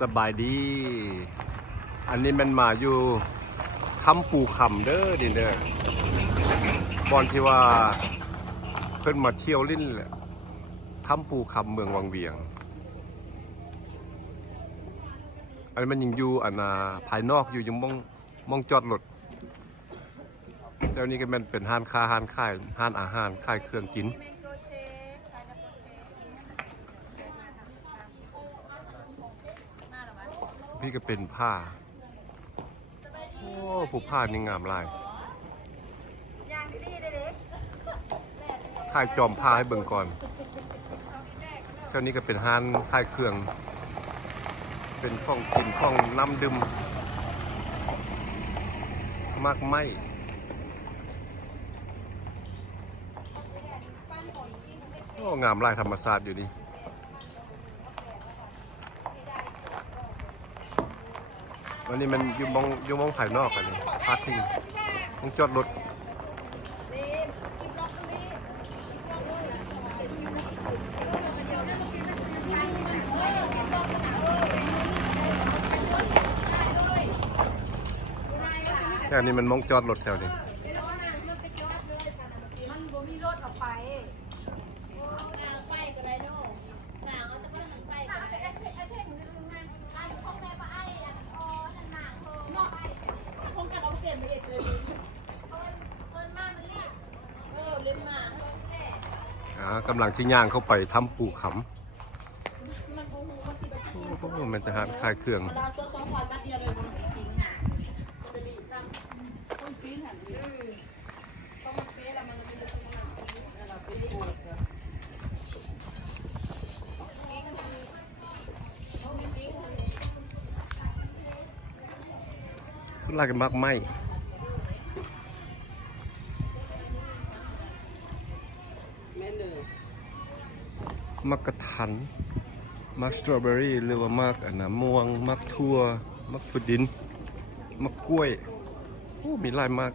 สบายดี อันนี้มันมาอยู่ถ้ำปูคำเด้อดินเด้อบอนที่ว่าเพิ่นมาเที่ยวลิ้นแหละถ้ำปูคำเมืองวังเวียง อันนี้มันยังอยู่ภายนอกอยู่ยังมองจอดรถเจ้านี้ก็มันเป็นห้านค้าห้านขายห้านอาหารขายเครื่องกินพี่ก็เป็นผ้าโอ้ผู้ผ้านี่งามลายถ่ายจอมผ้าให้เบิ่งก่อนเจ้านี้ก็เป็นห้านขายเครื่องเป็นข้องกินข้องน้ำดื่มมากไหมโอ้งามลายธรรมศาสตร์อยู่นี่วันนี้มันอยู่มองภายนอกกันนี่พาร์คิ่งมองจอดรถแค่นี้มันมองจอดรถแถวนี้กำลังชิย่างเข้าไปทำปูขำมันจะหาขายเครื่องสุดลายกันมากไหมมักกะทันมักสตรอเบอรี่หรือว่ามักม่วงมักทั่วมักถั่วดินมักกล้วยโอ้มีหลายมาก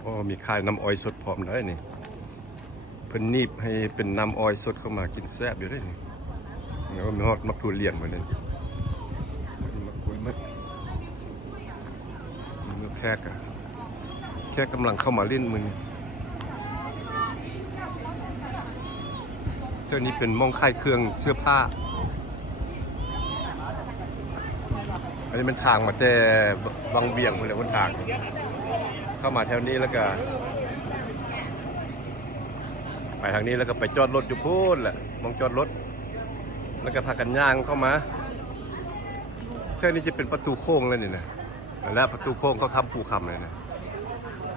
โอ้มีขายน้ำอ้อยสดพร้อมได้นี่เพิ่นนีบให้เป็นน้ำอ้อยสดเข้ามากินแซ่บอยู่ได้นี่แล้วมีฮอดมักถั่วเลี้ยงเหมือนนั้นมักกล้วยมักแค่กำลังเข้ามาเล่นมือเจ้านี้เป็นมองค่ายเครื่องเสื้อผ้าอันนี้เป็นทางมาแต่บางเบี่ยงเลยบนทางเข้ามาแถวนี้แล้วก็ไปทางนี้แล้วก็ไปจอดรถอยู่พูดแหละมองจอดรถแล้วก็พากันย่างเข้ามาแค่นี้จะเป็นประตูโค้งเลยนี่นะแล้วประตูโค้งเขาทำปูคำเลยนะ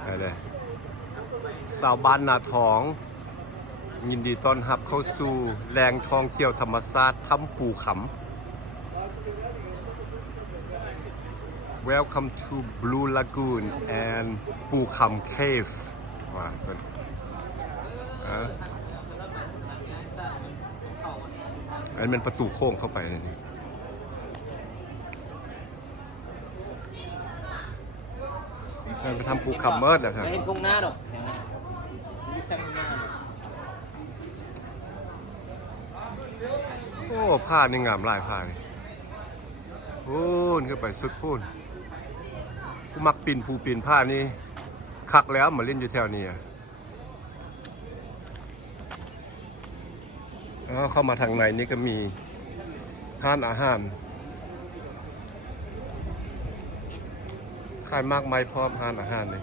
อะไรสาวบ้านนาทองยินดีต้อนรับเข้าสู่แหล่งท่องเที่ยวธรรมชาติถ้ำปูขำ Welcome to Blue Lagoon and ปูขำ Cave ว่าสิอันนี้เป็นประตูโค้งเข้าไปนี่ไปทำปูคำเมิร์ดนะครับเห็นพงหน้าดอกโอ้ผ้านี่งามลายผ้านี่พูนขึ้นไปสุดพูนผู้มักปีนภูปีนผ้านี่คักแล้วมาเล่นอยู่แถวนี้แล้วเข้ามาทางในนี่ก็มีห้านอาหารขายมากมายพร้อมห้านอาหารเลย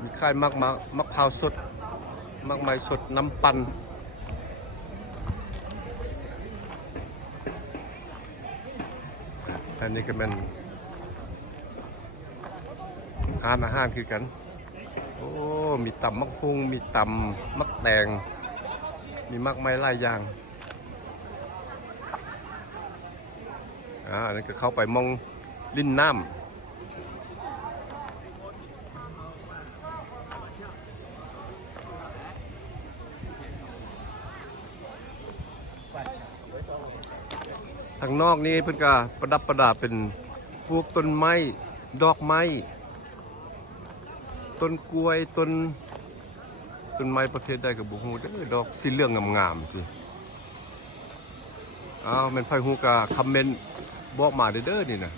มีขายมะพร้าวสดมากมายสดน้ำปั่นอันนี้ก็เป็นห้านอาหารคือกันโอ้มีตำมักฮุงมีตำมักแตงมีมากมายหลายอย่างอันนี้ก็เข้าไปมองลิ้นน้ำทางนอกนี้เพิ่นก็ประดับประดาเป็น ปลูกต้นไม้ดอกไม้ต้นกล้วยต้นไม้ประเภทใดกับบุฮูเด้อดอกสีเหลืองงามๆสิอ้าวแม่นไผฮู้ก็คอมเมนต์บอกมาเด้อนี่นะ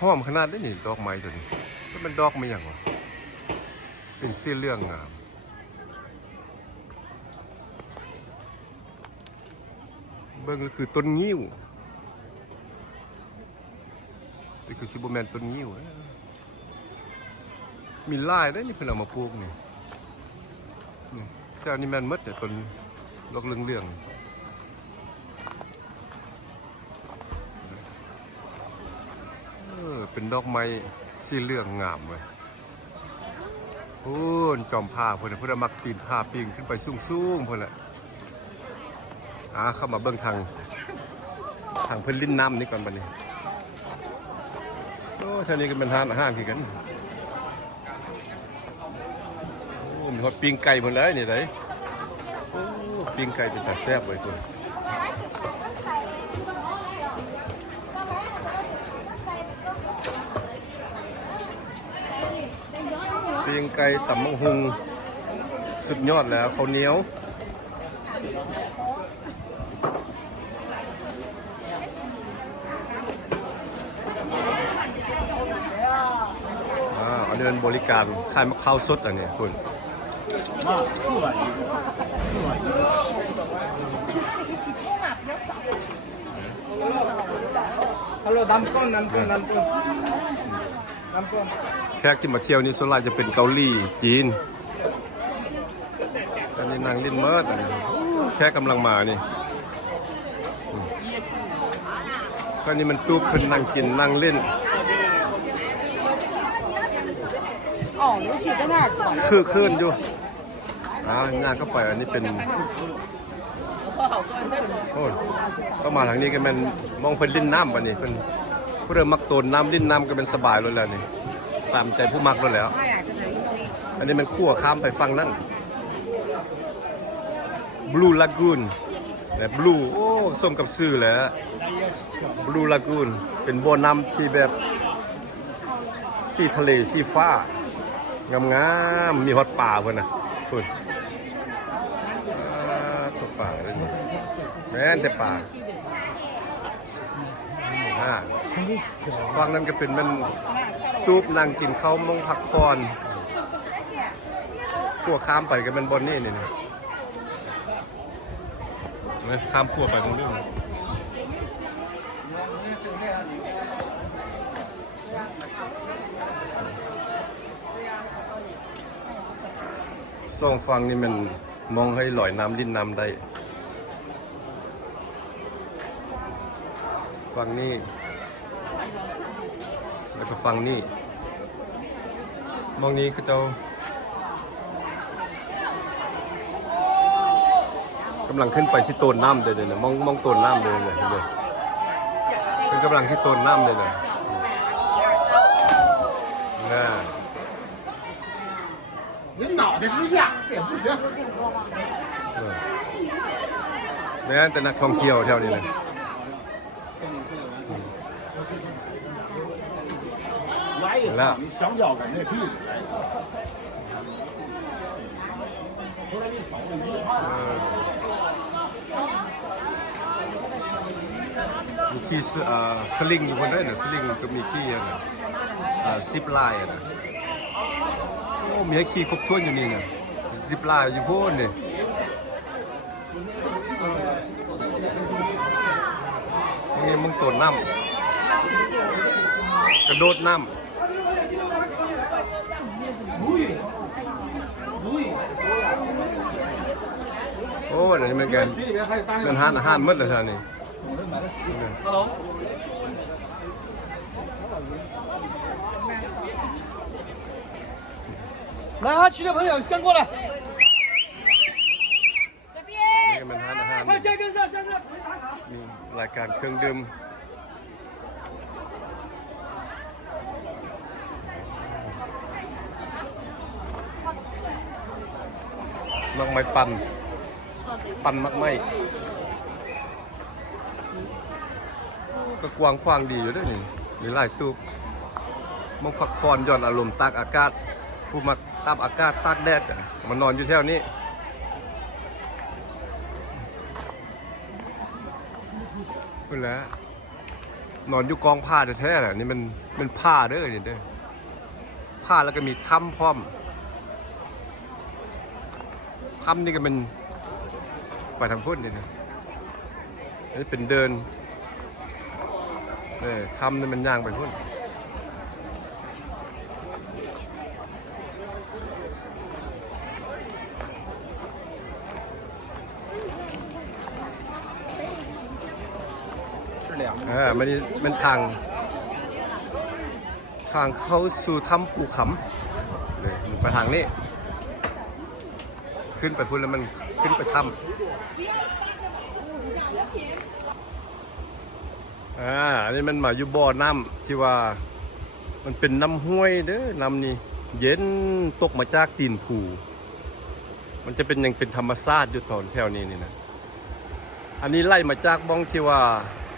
หอมขนาดนี้นี่ดอกไม้ตัวนี้มันดอกไม่หยังวะเป็นสีเหลืองงามเบิ่งก็คือต้นงิ้วนี่คือซิโบแมนต้นงิ้วมีลายได้นี่เพิ่นเอามาปลูกนี่แต่อันนี้แม่นหมดเนี่ยต้นดอกเหลืองๆเป็นดอกไม้สีเหลืองงามเว้ยโอ้ยจอมผ้าเพิ่นเอามักปีนผ้าปีนขึ้นไปสูงๆเพิ่นแหละเข้ามาเบิ่งทางเพิ่นลิ้นน้ำนี่ก่อนบัดนี้โอ้ท่านี้ก็เป็นอาหารคือกันโอ้มีฮอดปิ้งไก่หมดเลยนี่ไดโอ้ปิ้งไก่เป็นตาแซ่บเว้ยคุณปิ้งไก่ตำบักหุ่งสุดยอดแล้วข้าวเหนียวอันนี้เป็นบริการขายมะพร้าวสดอันนี้คุณฮัลโหลน้ำก้นแขกที่มาเที่ยวนี่ส่วนใหญ่จะเป็นเกาหลีจีนอันนี้นางลิ้นเมิดอันนี้แขกกำลังมานี่อันนี้มันตู้เพิ่นนั่งกินนั่งเล่นคือขึ้นอยู่งานก็ปล่อยอันนี้เป็นโอ้ก็มาทางนี้ก็มันมองเพิ่นลิ้นน้ำป่ะนี่เพิ่นผู้เริ่มมักโตนน้ำลิ้นน้ำก็เป็นสบายแล้วนี่ตามใจผู้มักแล้ว อันนี้มันขั้วข้ามไปฟังนั่น Blue Lagoon แบบ Blue โอ้ส้มกับซื่อแหละ Blue Lagoon เป็นบ่อน้ำที่แบบสีทะเลสีฟ้างามๆมีฮอตป่าเพิ่นน่ะคุณตัวป่าเลยแม่นแต่ป่าฟังนั้นก็เป็นมันตูบนั่งกินข้าวมงพักผ่อนขั้วข้ามไปก็เป็นบนนี่นะข้ามขั้วไปตรงนี้ส่องฟังนี่มันมองให้ลอยน้ำลิ้นน้ำได้ฟังนี่แล้วก็ฟังนี่มองนี้เขาเจ้ากำลังขึ้นไปที่โตนน้ำเลยนะมองโตนน้ำเลยนะเป็นกำลังที่โตนน้ำเลยนะน่า你脑袋是压，这也不行。แม้แต่นักท่องเที่ยวแถวนี้เลย来一趟，你香蕉跟那屁子来一趟。后来你少了一趟。มีขี้สลิงอยู่คนได้นะสลิงก็มีขี้นะซิปไลน์นะโอ้มีให้ขี้ครบถ้วนอยู่นี่นะซิปไลน์อยู่พวกนี่นี่มึงโดดน้ำกระโดดน้ำโอ้เดี๋ยวนี้มันกันมันอาหารมืดเลยท่านี่来啊，去的朋友跟过来。นี่มันอาหาร快先跟上，先跟上，打卡。รายการเครื่องดื่มมักไม้ปั่นมักไม้ก็กว้างขวางดีอยู่ด้วยนี่มีหลายตู้ มองพักผ่อนหย่อนอารมณ์ตากอากาศผู้มาตากอากาศตากแดดมานอนอยู่แถวนี้พูดแล้วนอนอยู่กองผ้าแท้ๆแหละนี่มันผ้าเด้อนี่เด้อผ้าแล้วก็มีถ้ำพร้อมถ้ำนี่ก็เป็นไปทางพุ่นนี่นะนี่เป็นเดินถ้ำนี่มันย่างไปพุ่นมันทางเข้าสู่ถ้ำปูขำเลยไปทางนี้ขึ้นไปพุ่นแล้วมันขึ้นไปถ้ำอันนี้มันมาอยู่บ่อน้ำที่ว่ามันเป็นน้ำห้วยเด้อน้ำนี่เย็นตกมาจากตีนผูมันจะเป็นยังเป็นธรรมชาติอยู่ตอนแถวนี้นี่นะอันนี้ไล่มาจากบ้องที่ว่า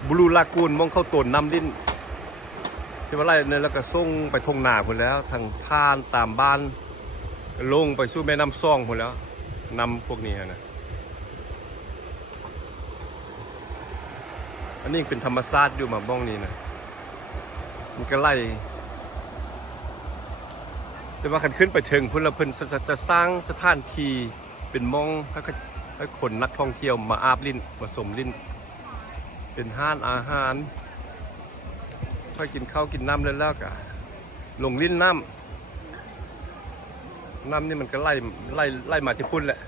บลูลากูนมองเข้าต้นน้ำดิ้นที่ว่าไล่เนี่ยแล้วก็ส่งไปทงนาหมดแล้วทางท่านตามบ้านลงไปสู่แม่น้ำซ่องหมดแล้วนำพวกนี้นะอันนี้เป็นธรรมชาติอยู่มาบ้องนี้นะมันก็ไล่แต่ว่าขันขึ้นไปถึงพุ่นละเพิ่นจะสร้างสถานที่เป็นมองให้คนนักท่องเที่ยวมาอาบลิ้นมาสมลิ้นเป็นห้านอาหารค่อยกินข้าวกินน้ำแล้วก็ลงลิ้นน้ำนี่มันก็ไล่มาที่พุ่นแหละ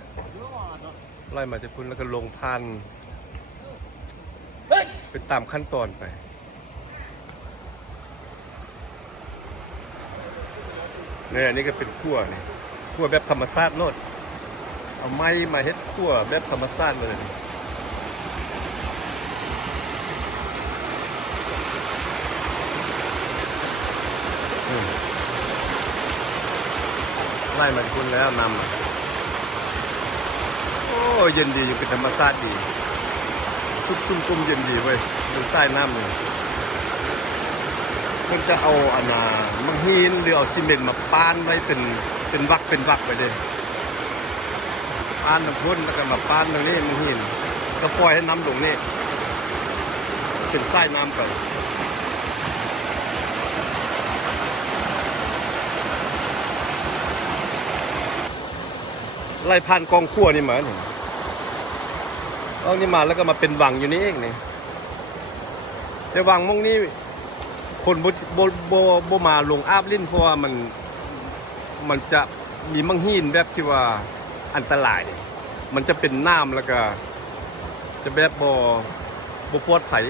ไล่มาที่พุ่นแล้วก็ลงพันเป็นตามขั้นตอนไปเนี่ยอันนี้ก็เป็นขั้วนี่ขั้วแบบธรรมชาติโลดเอาไม้มาเฮ็ดขั้วแบบธรรมชาติเลยไล่มาคุณแล้วนำโอ้เย็นดีอยู่เป็นธรรมชาติดีซุ่มกุ้มเย็นดีเว้ยดูใต้น้ำเลยมันจะเอามังหินหรือเอาซีเมนต์มาป้านไว้เป็นวักไปเลยป้านตรงพุ่นแล้วก็มาป้านตรงนี้มังหินก็ปล่อยให้น้ำลงนี่เป็นใต้น้ำไปไล่ผ่านกองขั้วนี่มาเนี่ยเอานี่มาแล้วก็มาเป็นวังอยู่นี่เองนี่แต่วังมองนี่คนโบมาลงอาบลิ้นเพราะว่ามันจะมีมังหินแบบที่ว่าอันตรายมันจะเป็นน้ำแล้วก็จะแบบโบปลอดภัย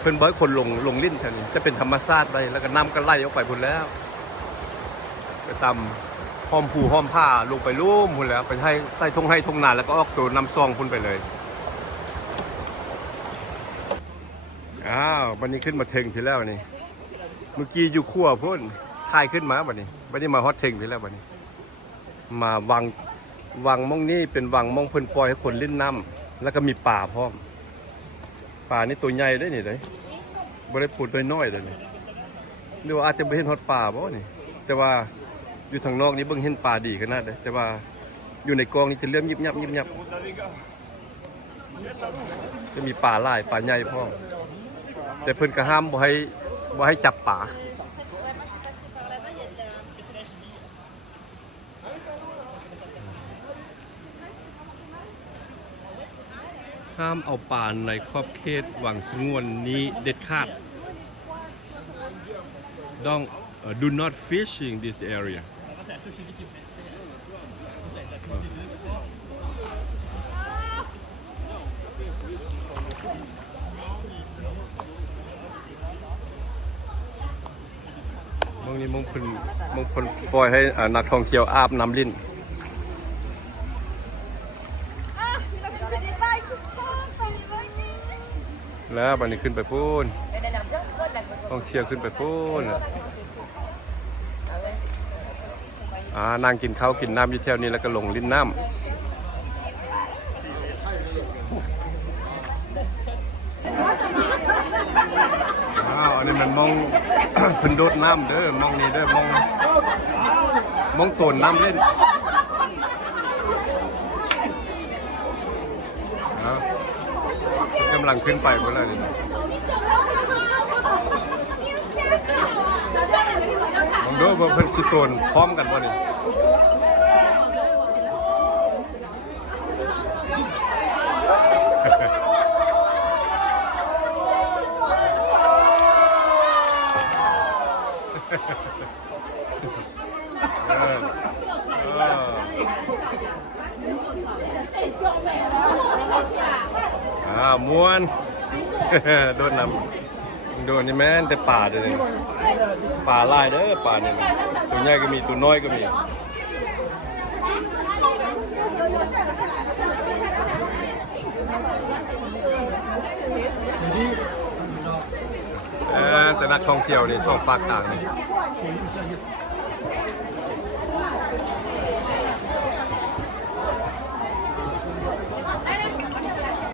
เพิ่นบ่ให้คนลงลิ้นแทนจะเป็นธรรมชาติไปแล้วก็น้ำก็ไล่ออกไปพุ่นแล้วไปตามห้อมผูห้อมผ้าลงไปลุ่มพุ่นแล้วไปให้ใส่ทงนาแล้วก็ออกตัวน้ำซองพุ่นไปเลยวันนี้ขึ้นมาเทงทีแล้วนี่เมื่อกี้อยู่ขั้วพุ่นทายขึ้นมาวันนี้มาฮอตเทงทีแล้ววันนี้มาวังมองนี่เป็นวังมองเพิ่นปล่อยให้คนเล่นน้ำแล้วก็มีป่าพร้อมป่านี่ตัวใหญ่ได้นี่เลยบริพูดน้อยเลยหรือว่าอาจจะไม่เห็นฮอตป่าบ่นี่แต่ว่าอยู่ทางนอกนี้เบิ่งเห็นป่าดีขนาดเลยแต่ว่าอยู่ในกองนี่จะเริ่มยิบยับจะมีป่าหลายป่าใหญ่พร้อมแต่เพิ่นก็ห้ามบ่ให้จับป่าห้ามเอาป่าในขอบเขตวังสงวนนี้เด็ดขาดdo not fish in this area มองนี้มองเพิ่นปล่อยให้นักท่องเที่ยวอาบน้ำลิ้นแล้วบัดนี้ขึ้นไปพูนท่องเที่ยวขึ้นไปพูนนางกินข้าวกินน้ำอยู่แถวนี้แล้วก็ลงลิ้นน้ำ าวอันนี้มันมอง เพิ่นโดดน้ำเด้อมองนี่เด้อมองต้นน้ำเล่นเอากำลังขึ้นไปหมดแล้วนี่มองดูว่าเพิ่นสิโตนพร้อมกันบ่นี่ม้วน โดนนำโดนนี่แม่นแต่ป่าเด้อนี่ป่าลายเด้อป่านี่นะตัวใหญ่ก็มีตัวน้อยก็มีแต่นักท่องเที่ยวนี่ช่องปากต่างนี่